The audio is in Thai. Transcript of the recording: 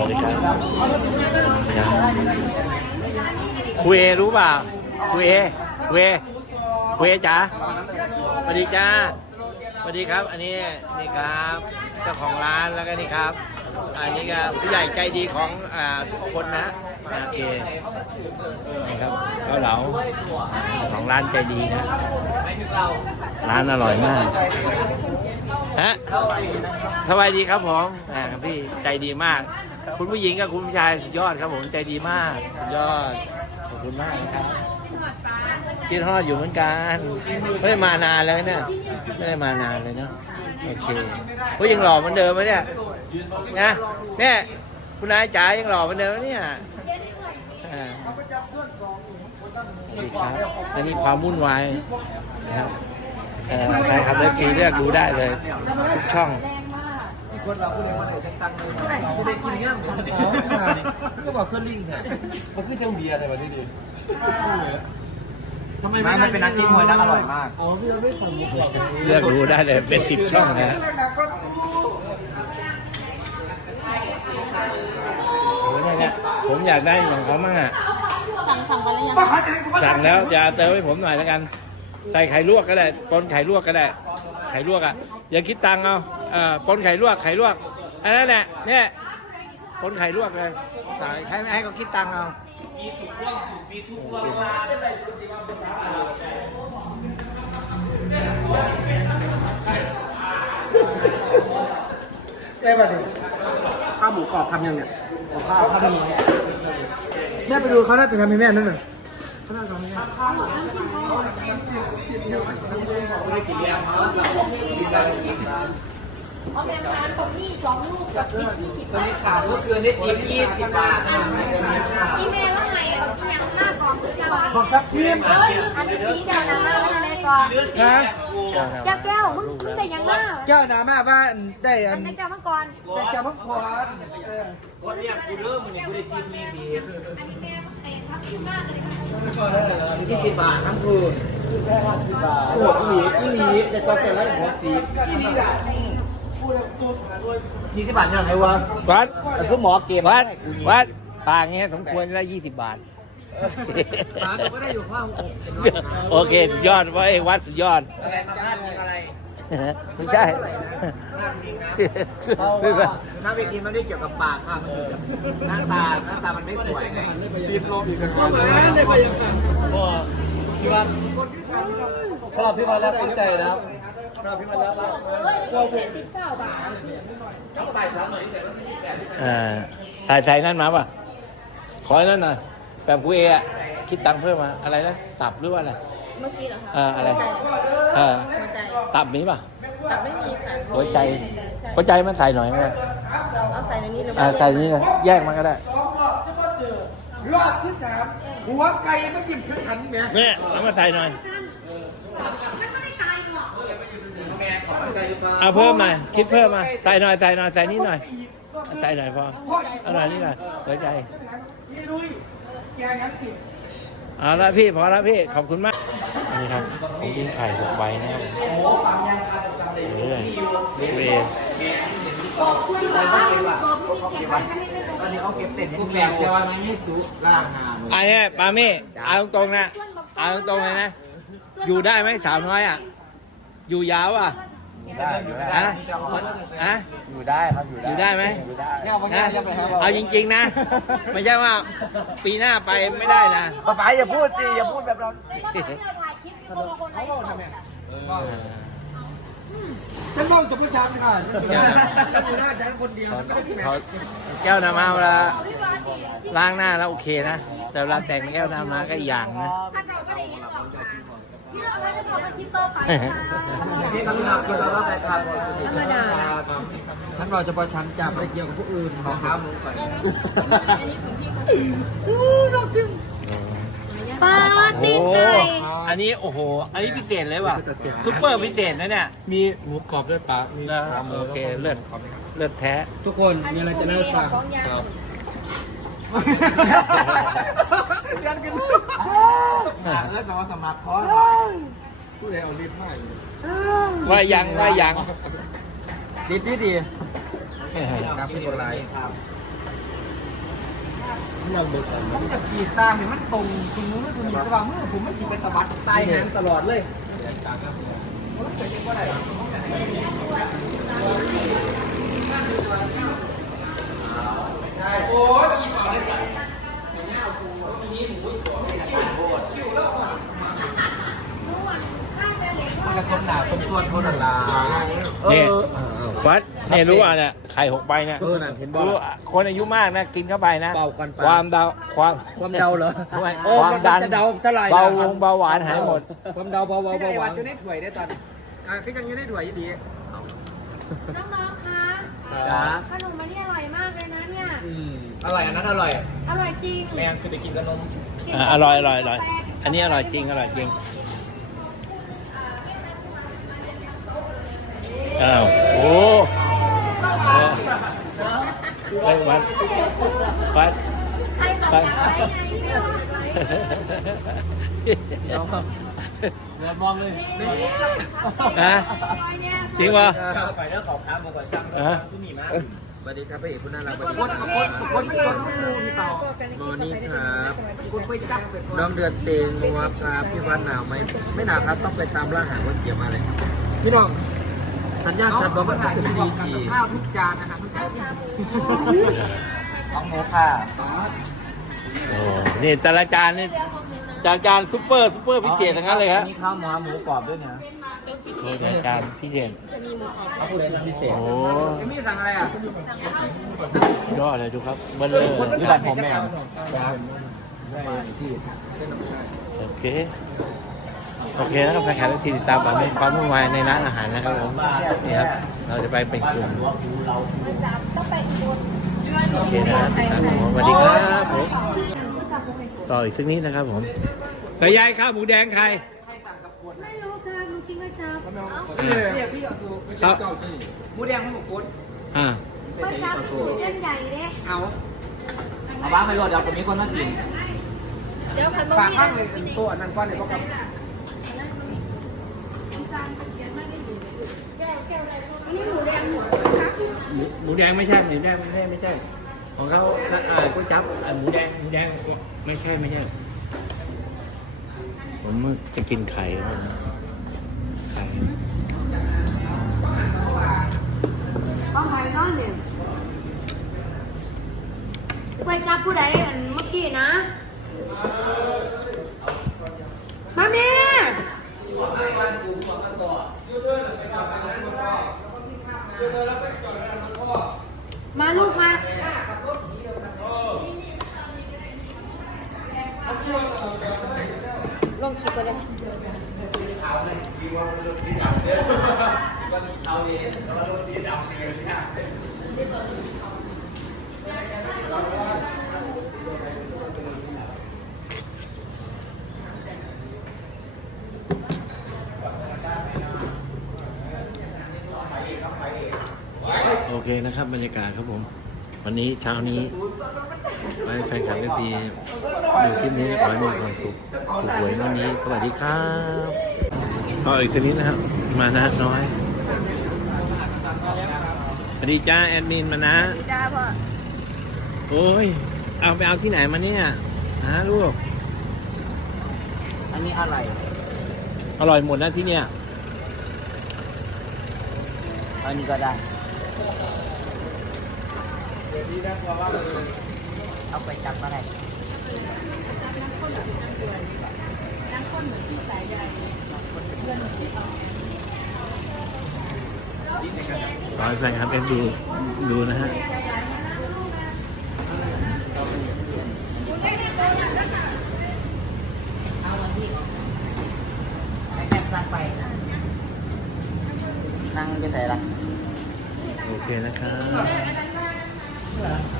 วัสดีครับคุยเอรู้เปล่าคุยเอคุยเอคุยเอจ๋าสวัสดีจ้าสวัสดีครับ อันนี้นี่ครับเจ้าของร้านแล้วก็นี่ครับ อันนี้ก็ผู้ใหญ่ใจดีของอ่าทุกคนนะโอเคนี่ครับเกาเหลาของร้านใจดีนะ ร้านอร่อยมากฮะสบายดีครับผมอ่าพี่ใจดีมาก คุณผู้หญิงกับคุณผู้ชายสุดยอดครับผมใจดีมากสุดยอดขอบคุณมากนะครับกินทอดอยู่เหมือนกันไม่ได้มานานแล้วเนี่ยไม่ได้มานานเลยเนาะโอเคว่ายังหล่อเหมือนเดิมไหมเนี่ยนะเนี่ยคุณนายจ๋ายังหล่อเหมือนเดิมไหมเนี่ยอ่าสิครับอันนี้ความวุ่นวายนะครับเอ่อใครขับรถฟรีเลือกดูได้เลยทุกช่อง คนเราผู้เรียนมาเลยจะสั่งเลยจะได้กินง่ายก็บอกเครื่องลิงเนี่ยมันคือเจ้าเบียร์อะไรแบบนี้ดิทำไมไม่มันเป็นนักกินมวยนะอร่อยมากอ๋อพี่เราไม่สั่งหมูกรอบเลือกดูได้เลยเป็นสิบช่องนะโอ้ยเนี่ยผมอยากได้อย่างเขามั่งอะสั่งสั่งไปแล้วยังสั่งแล้วอย่าเติมให้ผมหน่อยแล้วกัน ใส่ไข่ลวกก็ได้ปนไข่ลวกก็ได้ ไข่ลวกอะอย่าคิดตังค์เอา เอ่อปนไข่ลวกไข่ลวกอันนั้นแหละเนี่ยปนไข่ลวกเลยใส่ให้ให้เขาคิดตังค์เอาเอ้ยมาดิข้าวหมูกรอบทำยังไงข้าวทำยังไงแม่ไปดูเขาน่าจะทำให้แม่นั่นน่ะเขาน่าจะทำให้แม่เอาแมงดาตรงนี้สองลูกกับพริกยี่สิบตอนบาทขาดก็คือนิดอีกยี่สิบบาทอีเมลแล้วไงเอาที่ยังมากก่อนคือเจ้าบอกครับทีมเฮ้ยอันนี้สีเดียวนะมาไม่ได้ก่อนนะแก้วแก้วมึงมึงได้ยังมากแก้วน้ำมาบ้านได้อัอันนนี้แก้วมาก่อนแต่แก้วมังกูได้ยินมีสีอันนี้แม่เตะทับขึ้นมากเลยค่ะยี่สิบบาททั้งคืนแค่ห้าสิบบาทโอ้โหอีหลีอีหลีแต่ตัวเสร็จแล้วหัวปีอีหลีอะ ยี่สิบบาทยังไงวะวัดแต่คือหมอเกมวัดวัดปางเงี้ยสมควรละยี่สิบบาทร้านก็ได้อยู่ข้างอกโอเค สุดยอดเว้ยวัดสุดยอดอะไรมาด้านอะไรไม่ใช่เพราะไม่เป็ว่านหน้าเวทีมันไม่ได้เกี่ยวกับปากค่ะ มันอยู่กับหน้าตา หน้าตามันไม่สวยไงตีบลมอีกแล้วได้ไปยังไงก็พี่วันสำหรับพี่วันแล้วตั้งใจนะครับสำหรับพี่วันแล้ว รักเฮ้ยมันเป็นทิปเศร้าบาทเอ่อใส่ใส่นั่นมาป่ะ ขอไอ้นั่นหน่อยแบบกูเอะคิดตังค์เพิ่มมา อะไรนะ ตับหรือว่าอะไร เมื่อกี้เหรอคะเอออะไร เออ หัวใจตับมีป่ะ ตับไม่มีค่ะหัวใจ หัวใจมันใส่หน่อยนะเอาใส่ในนี้หรืออ่าใส่นี่นะแยกมันก็ได้รอบที่สามหัวไก่ไม่หยิบฉันเนี่ยเนี่ยเอามาใส่หน่อย เอาเพิ่มหน่อยคิดเพิ่มมาใส่หน่อยใส่หน่อยใส่นิดหน่อย ใส่หน่อยพอเอาหน่อยนี่หน่อยหัวใจเอาละพี่พอละพี่ขอบคุณมากอันนี้ครับผมกินไข่หกใบนะครับเรื่อยๆเวตอนนี้เขาเก็บเต็นท์แปลกแต่ว่ามันไม่สุกล่างหามอันนี้ปามี่เอาตรงๆนะเอาตรงๆเลยนะ อยู่ได้ไหมสาวน้อยอะ อยู่ยาวอะ ได้อยู่ได้ฮะฮะอยู่ได้ครับอยู่อยู่ได้ไหม อยู่ได้เนี่ยบางนะทีจะไปครับเอาจริง ๆ นะ ไม่ใช่ว่าปีหน้าไปไม่ได้นะ ป้าป๋าอย่าพูดสิอย่าพูดแบบเราในบ้านเราถ่ายคลิปมีคนละคนไลฟ์สดอะฉันบอกจะผู้ชายค่ะอยู่ได้ฉันคนเดียวเขาแก้วน้ำมาเวลาล้างหน้าแล้วโอเคนะ แต่เวลาแต่งแก้วน้ำมาก็อีกอย่างนะ ถ้าเจ้าไม่ได้เห็นออกมา พี่เราจะบอกว่าคลิปต่อไปที่เขาทำคือเราไปทำธรรมดาฉันบอกจะพอฉันจะไปเกี่ยวกับผู้อื่นของเขามึงก่อนปาโอ้ตีไก่อันนี้โอ้โห อันนี้พิเศษเลยว่ะซุปเปอร์พิเศษนะเนี่ย มีหมูกรอบด้วยปะมีนะโอเคเลือดเลือดแท้ ทุกคนมีอะไรจะเล่าให้ฟังสองอย่างยันกัน แล้วสมัครสมัครคอร์สผู้ใดเอาลิฟต์ให้ว่ายังว่ายังลิฟต์ดีดีครับพี่คนไรยังเบสันผมจะขีดตาเห็นมันตรงจริงมือคือมีสว่างมือผมไม่ขีดไปตะบัดตายหางตลอดเลยมันก ระทบหนาสมควรเขาดันลานี่วัดเนี่ยรู้อะเนี่ยไข่หกใบเนี่ยเออน่ะเห็นบ่รู้อะคนอายุมากนะกินเข้าไปนะเบาควันปลาความเดาความความเดาเหรอไม่โอ้ความดันจะเดาเท่าไหร่เบาลงเบาหวานหายหมด ความเดาเบาเบาเบาหวานอยู่ในถ้วยได้ตอนอ่าคือยังอยู่ในถ้วยดีน้องๆคะจ้าขนมมันนี่อร่อยมากเลยนะเนี่ยอืมอร่อยอันนั้นอร่อย อร่อยจริงแมงคือไปกินขนมกินอะอร่อยอร่อยอร่อย อันนี้อร่อยจริงอร่อยจริงอ้าวโอ้เฮ้ยวัดวัด ใครบอกจะ ไว้ไงเนี่ยเดี๋ยวมองเลยฮะซอยเนี่ยจริงป่ะไปแล้วขอค้ามาก่อนช่างฮะที่มีมากสวัสดีครับพระเอกคุณน่ารักคนคนคนคนคนมูนี่เปล่าโมนี่ครับคุณไปจับน้องเดือนเตงวับครับพี่วันหนาวไหมไม่หนาวครับต้องไปตามล่าหาคนเกี่ยวมาเลยพี่น้องสัญญาณชัดว่ามันเป็นดีจีข้าวทุกจานนะครับทุกจาน ของหมูค่ะโอ้นี่แต่ละจานนี่จานจานซุปเปอร์ซุปเปอร์พิเศษทั้งนั้นเลยครับมีข้าวหมูหมูกรอบด้วยนะนี่แต่ละจานพิเศษข้าวผู้ใดทำพิเศษโอ้เอมี่สั่งอะไรอะยอดเลยดูครับเบลเลยที่บ้านผมแม่โอเคโอเคแล้วก็แฟนคลับที่ติดตามความความวุ่นวายในร้านอาหารนะครับผมนี่ครับเราจะไปเป็นกลุ่มต้องไปอุบล โอเคนะครับติดตามผมสวัสดีครับผมต่ออีกสักนิดนะครับผมแต่ยายข้าวหมูแดงใครไม่รู้ค่ะหนูกินประจำเอ้าเนี่ยพี่เอาสูครับหมูแดงให้หมูกดอ่าประจำสูตรเส้นใหญ่เด้เอาเอาบ้างไปรวดเดี๋ยวคนนี้คนน่ากินเดี๋ยวพันฝากมีข้างเลยตัวอันนั้นก้อนเลยพวกเรา อันนี้หมูแดงหมูหมูหมูแดงไม่ใช่หมูแดงไม่ใช่ไม่ใช่ ของเขาอ่าก๋วยจั๊บอ่าหมูแดงหมูแดงไม่ใช่ไม่ใช่ ผมจะกินไข่ครับผมไข่ต้องไปนอนเนี่ยไปจับผู้ใดอันเมื่อกี้นะ มาแม่มาลูกมา ลงคลิปไปเลย โอเคนะครับบรรยากาศครับผม วันนี้เช้านี้ไว้แฟนคลับเอฟซีดูคลิปนี้ขอให้มีความสุขถูกหวยวันนี้สวัสดีครับก็อีกสักนิดนะครับ มานะน้อย สวัสดีจ้าแอดมินมานะจ้าพ่อโอ้ย เอาไปเอาที่ไหนมาเนี่ยฮะลูก อันนี้อะไร อร่อยหมดนะที่เนี่ย อันนี้ก็ได้ เอาไปจับมาได้ข อให้แฟนคลับเอฟดูดูนะฮะนั่งไปนั่งจะไหนล่ะโอเคนะครับ